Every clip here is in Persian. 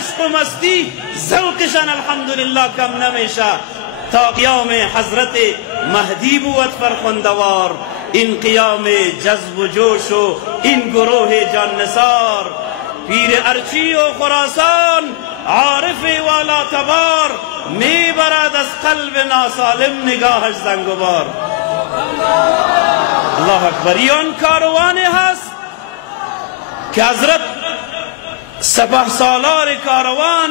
عشق و مستی ذوقشان الحمدلله کم نمیشه تا قیام حضرت مهدی بود فرخندوار. این قیام جذب و جوش و این گروه جان نثار، پیر ارچی و خراسان عارف والا تبار، میبرد از قلب ناسالم نگاهش زنگ و بار. الله اکبر. آن کاروانی هست که حضرت سپه سالار کاروان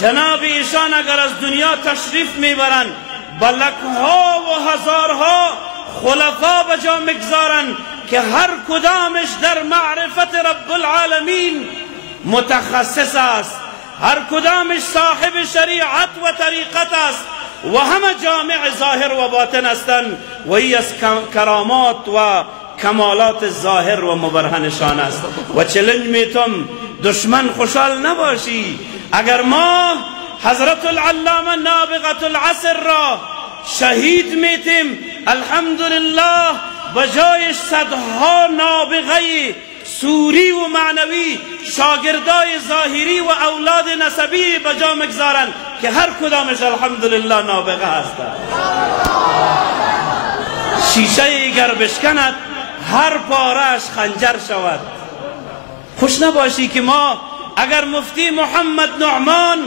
جناب ایشان اگر از دنیا تشریف میبرند بلکها و هزارها خلفا بجا مگذارن که هر کدامش در معرفت رب العالمین متخصص است، هر کدامش صاحب شریعت و طریقت است و همه جامع ظاهر و باطن هستند و ای از کرامات و کمالات ظاهر و مبرهنشان است. و چلنج میتم دشمن خوشحال نباشی اگر ما حضرت العلامه نابغة العصر را شهید میتیم، الحمدلله بجایش صدها نابغه سوری و معنوی شاگردای ظاهری و اولاد نسبی بجا مگذارن که هر کدامش الحمدلله نابغه هستند. شیشه اگر بشکند هر پارهش خنجر شود. خوش نباشی که ما اگر مفتی محمد نعمان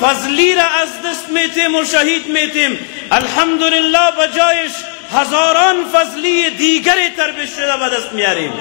فضلی را از دست میتیم و شهید میتیم، الحمدلله بجایش هزاران فضلی دیگری تربیت شده به دست میاریم.